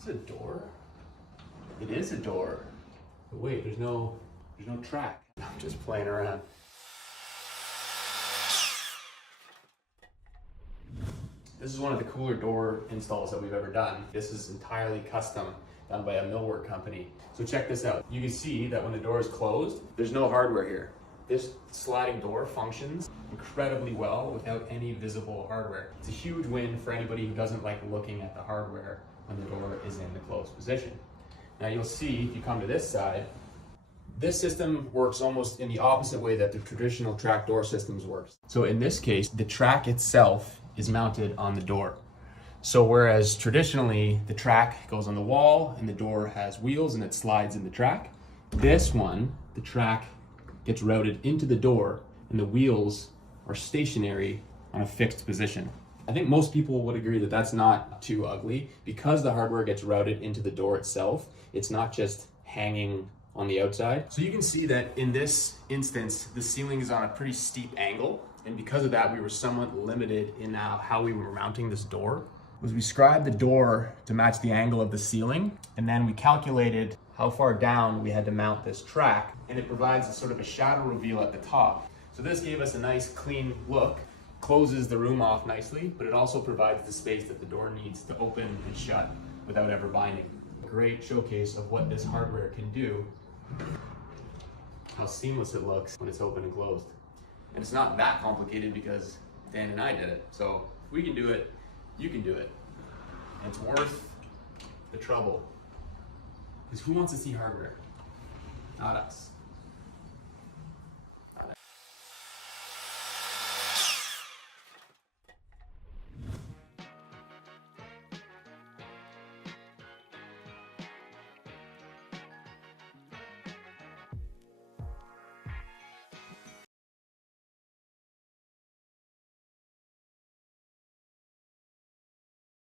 Is it a door? It is a door. But wait, there's no track. I'm just playing around. This is one of the cooler door installs that we've ever done. This is entirely custom, done by a millwork company. So check this out. You can see that when the door is closed, there's no hardware here. This sliding door functions incredibly well without any visible hardware. It's a huge win for anybody who doesn't like looking at the hardware when the door is in the closed position. Now you'll see, if you come to this side, this system works almost in the opposite way that the traditional track door systems work. So in this case, the track itself is mounted on the door. So whereas traditionally the track goes on the wall and the door has wheels and it slides in the track, this one, the track gets routed into the door and the wheels are stationary on a fixed position. I think most people would agree that that's not too ugly because the hardware gets routed into the door itself. It's not just hanging on the outside. So you can see that in this instance, the ceiling is on a pretty steep angle. And because of that, we were somewhat limited in how we were mounting this door. Was we scribed the door to match the angle of the ceiling, and then we calculated how far down we had to mount this track, and it provides a sort of a shadow reveal at the top. So this gave us a nice clean look, closes the room off nicely, but it also provides the space that the door needs to open and shut without ever binding. A great showcase of what this hardware can do, how seamless it looks when it's open and closed. And it's not that complicated because Dan and I did it. So if we can do it, you can do it. And it's worth the trouble. Because who wants to see hardware? Not us.